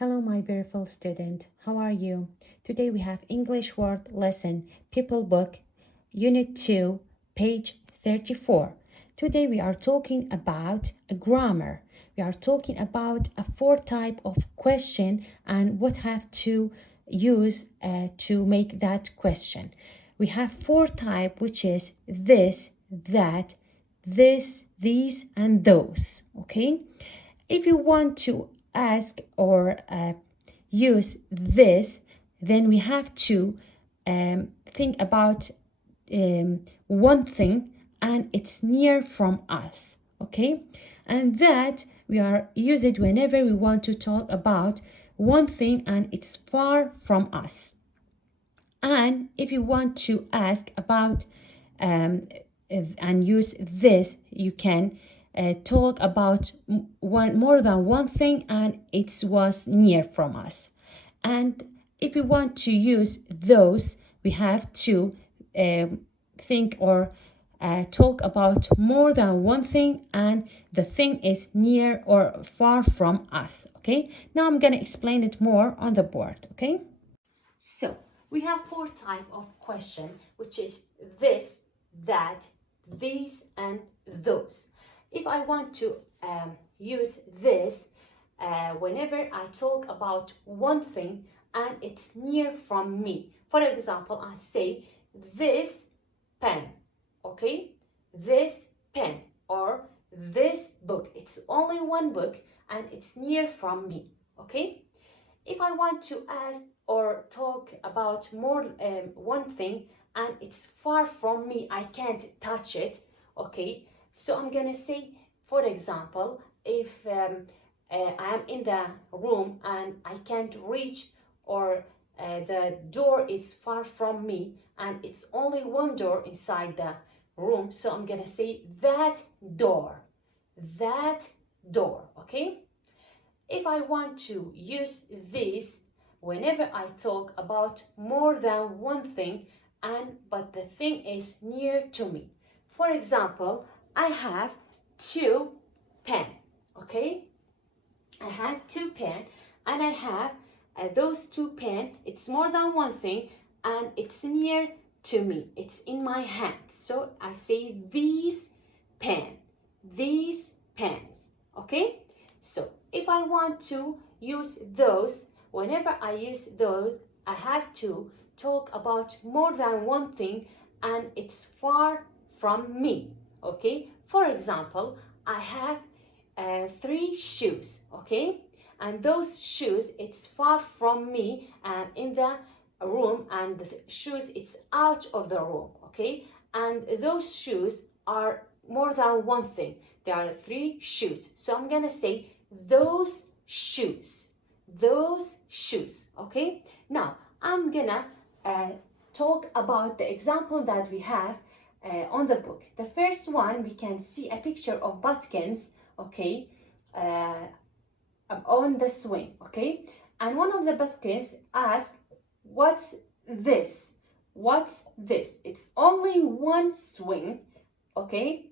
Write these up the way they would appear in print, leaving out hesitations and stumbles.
Hello, my beautiful student. How are you? Today we have English word lesson, People book, Unit 2, page 34. Today we are talking about a grammar. We are talking about a four type of question and what have to use to make that question. We have four type, which is this, that, this, these, and those. Okay? If you want to ask or use this, then we have to think about one thing and it's near from us, okay? And that we are use it whenever we want to talk about one thing and it's far from us. And if you want to ask about and use this, you can talk about more than one thing and it was near from us. And if we want to use those, we have to think or talk about more than one thing and the thing is near or far from us. Okay, now I'm gonna explain it more on the board. Okay, so we have four type of question, which is this, that, these, and those. If I want to use this, whenever I talk about one thing and it's near from me. For example, I say this pen, okay? This pen or this book. It's only one book and it's near from me, okay? If I want to ask or talk about more one thing and it's far from me, I can't touch it, okay? So I'm gonna say, for example, if I'm in the room and I can't reach or the door is far from me and it's only one door inside the room, so I'm gonna say that door, okay? If I want to use this whenever I talk about more than one thing but the thing is near to me. For example, I have two pen, okay? I have two pen and I have those two pen. It's more than one thing and it's near to me. It's in my hand. So I say these pens, okay? So if I want to use those, whenever I use those, I have to talk about more than one thing and it's far from me, okay? For example, I have 3 shoes, okay? And those shoes, it's far from me and in the room, and the shoes, it's out of the room, okay? And those shoes are more than one thing. There are 3 shoes. So I'm gonna say those shoes, okay? Now, I'm gonna talk about the example that we have on the book. The first one, we can see a picture of butkins, okay, on the swing, okay? And one of the butkins asks, what's this? What's this? It's only one swing, okay?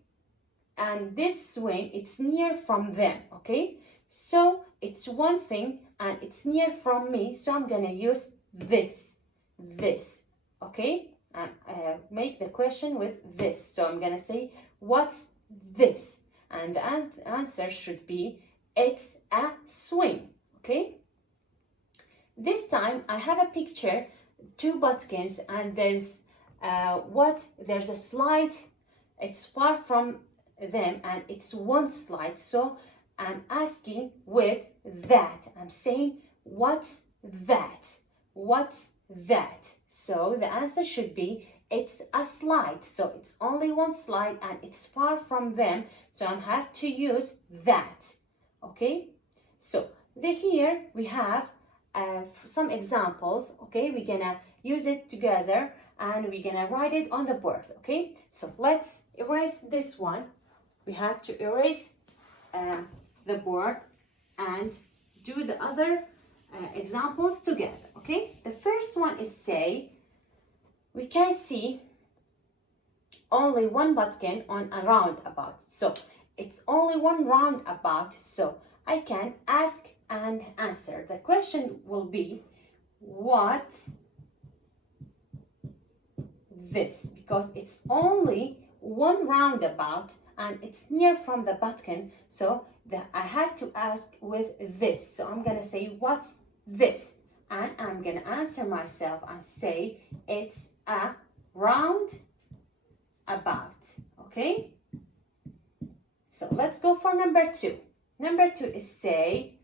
And this swing, it's near from them, okay? So it's one thing and it's near from me, so I'm gonna use this, okay? And make the question with this. So I'm gonna say, what's this? And the answer should be, it's a swing, okay? This time I have a picture, 2 butkins, and there's a slide. It's far from them and it's one slide. So I'm asking with that. I'm saying, what's that? What's that? So the answer should be, it's a slide. So it's only one slide and it's far from them. So I have to use that. Okay? So here we have some examples. Okay? We're gonna use it together and we're gonna write it on the board. Okay? So let's erase this one. We have to erase the board and do the other examples together, okay? The first one is say, we can see only one button on a roundabout. So it's only one roundabout. So I can ask and answer. The question will be, what this? Because it's only one roundabout and it's near from the button, so I have to ask with this. So I'm gonna say, what's this? And I'm gonna answer myself and say it's a roundabout. Okay, so let's go for number 2. Number 2 is say,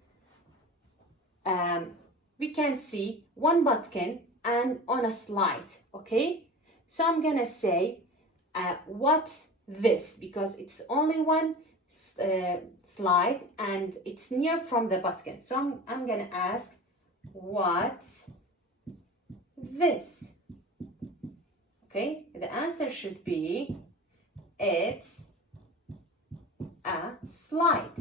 we can see one button and on a slide. Okay, so I'm gonna say, what's this? Because it's only one slide and it's near from the button. So I'm gonna ask, what's this? Okay, the answer should be, it's a slide.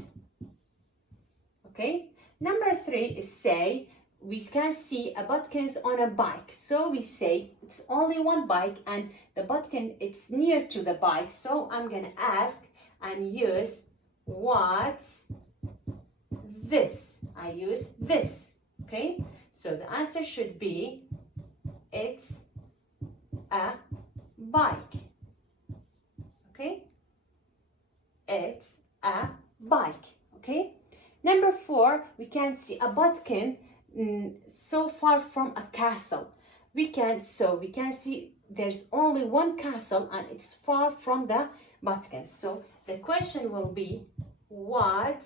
Okay, number 3 is say, we can see a button on a bike. So we say it's only one bike and the button it's near to the bike. So I'm gonna ask and use, what's this? I use this. Okay, so the answer should be, it's a bike. Okay, it's a bike. Okay, number 4, we can see a button so far from a castle. We can see there's only one castle and it's far from the button. So the question will be, what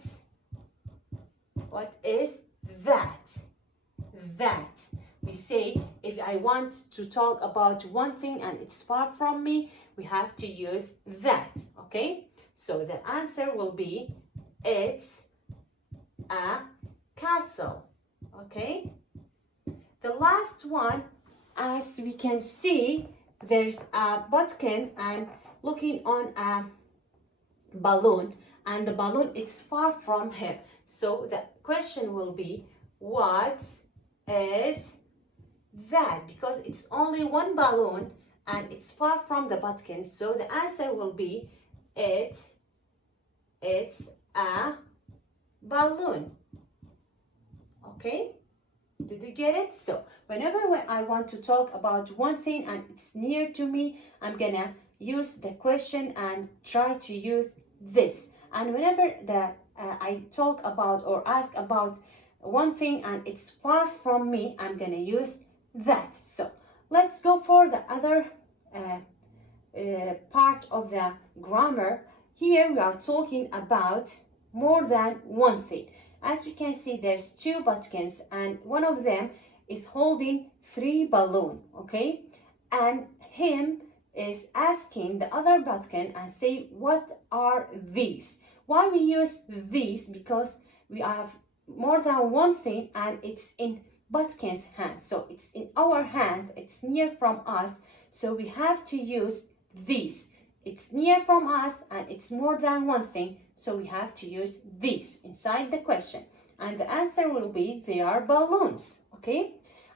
is that? That. We say, if I want to talk about one thing and it's far from me, we have to use that. Okay, so the answer will be, it's a castle. Okay, the last one, as we can see, there's a button and looking on a balloon, and the balloon is far from him. So the question will be, what is that? Because it's only one balloon and it's far from the button. So the answer will be, it's a balloon. Okay, did you get it? So whenever I want to talk about one thing and it's near to me, I'm gonna use the question and try to use this. And whenever I talk about or ask about one thing and it's far from me, I'm gonna use that. So let's go for the other part of the grammar. Here we are talking about more than one thing. As you can see, there's 2 buttons and one of them is holding 3 balloons. Okay, and him is asking the other button and say, what are these? Why we use these? Because we have more than one thing and it's in button's hands. So it's in our hands, it's near from us, so we have to use these. It's near from us and it's more than one thing, so we have to use these inside the question. And the answer will be, they are balloons. Okay,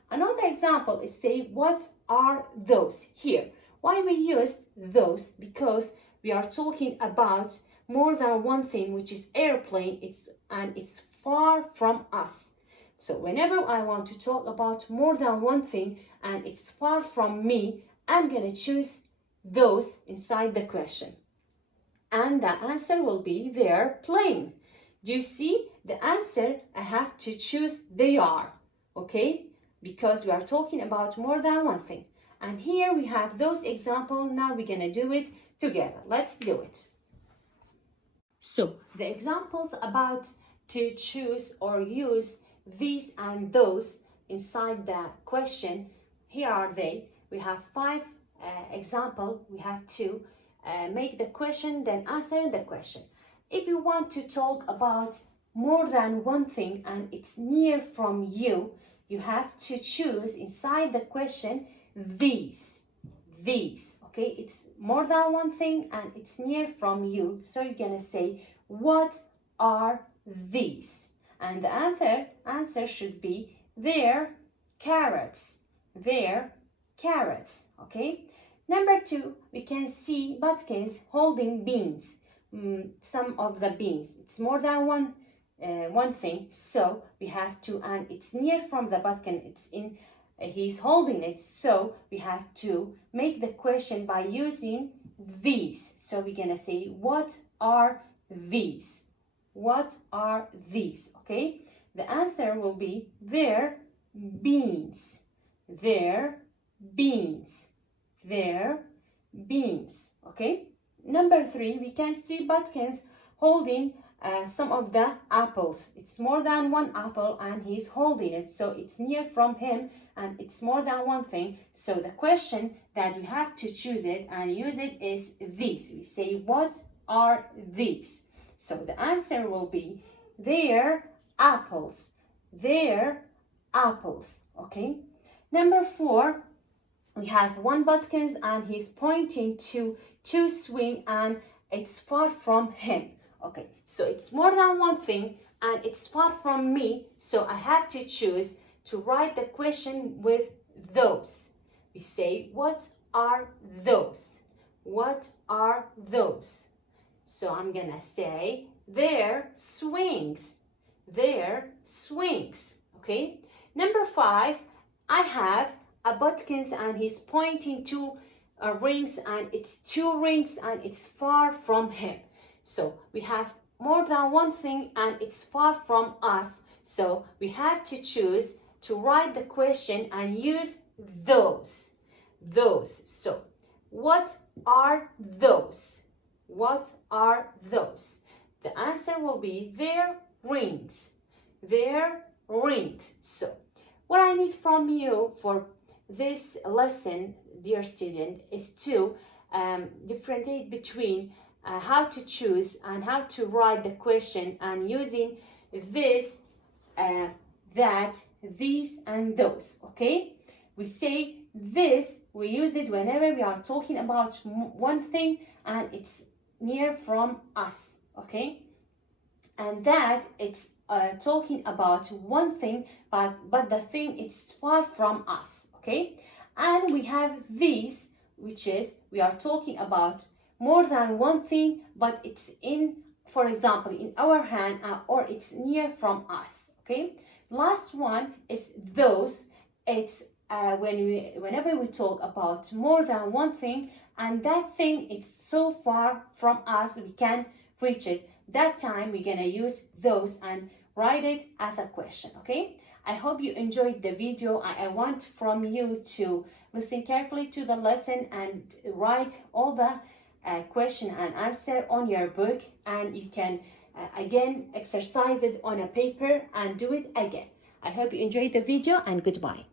another example is say, what are those? Here, why we use those? Because we are talking about more than one thing, which is airplane. It's far from us. So whenever I want to talk about more than one thing and it's far from me, I'm gonna choose those inside the question. And the answer will be, they're plane. Do you see the answer? I have to choose they are. Okay, because we are talking about more than one thing. And here we have those examples. Now we're gonna do it together. Let's do it. So the examples about to choose or use these and those inside the question, here are they. We have 5 examples. We have to make the question, then answer the question. If you want to talk about more than one thing and it's near from you, you have to choose inside the question these. Okay, it's more than one thing and it's near from you, so you're gonna say, what are these? And the answer should be, they're carrots. They're carrots. Okay, number 2, we can see buttons holding beans. Some of the beans, it's more than one one thing, so we have to, and it's near from the button, it's in, he's holding it, so we have to make the question by using these. So we're gonna say, what are these? What are these? Okay, the answer will be their beans. Their beans. Their beans. Okay, number 3, we can see Butkins holding some of the apples. It's more than one apple and he's holding it, so it's near from him and it's more than one thing. So the question that we have to choose it and use it is these. We say, what are these? So the answer will be their apples. Their apples. Okay, number 4, we have one Butkins and he's pointing to swing and it's far from him. Okay, so it's more than one thing and it's far from me, so I have to choose to write the question with those. We say, what are those? What are those? So I'm gonna say their swings. Their swings. Okay, number 5, I have a Butkins and he's pointing to rings and it's 2 rings and it's far from him. So we have more than one thing and it's far from us, so we have to choose to write the question and use those. Those. So what are those? What are those? The answer will be their rings. Their rings. So what I need from you for this lesson, dear student, is to differentiate between how to choose and how to write the question and using this, that, these, and those. Okay, we say this, we use it whenever we are talking about one thing and it's near from us. Okay, and that it's talking about one thing, but the thing is far from us. Okay, and we have these, which is we are talking about more than one thing, but it's in, for example, in our hand, or it's near from us. Okay, last one is those. It's whenever we talk about more than one thing and that thing is so far from us we can't reach it, that time we're gonna use those and write it as a question. Okay, I hope you enjoyed the video. I want from you to listen carefully to the lesson and write all the question and answer on your book, and you can again exercise it on a paper and do it again. I hope you enjoyed the video, and goodbye.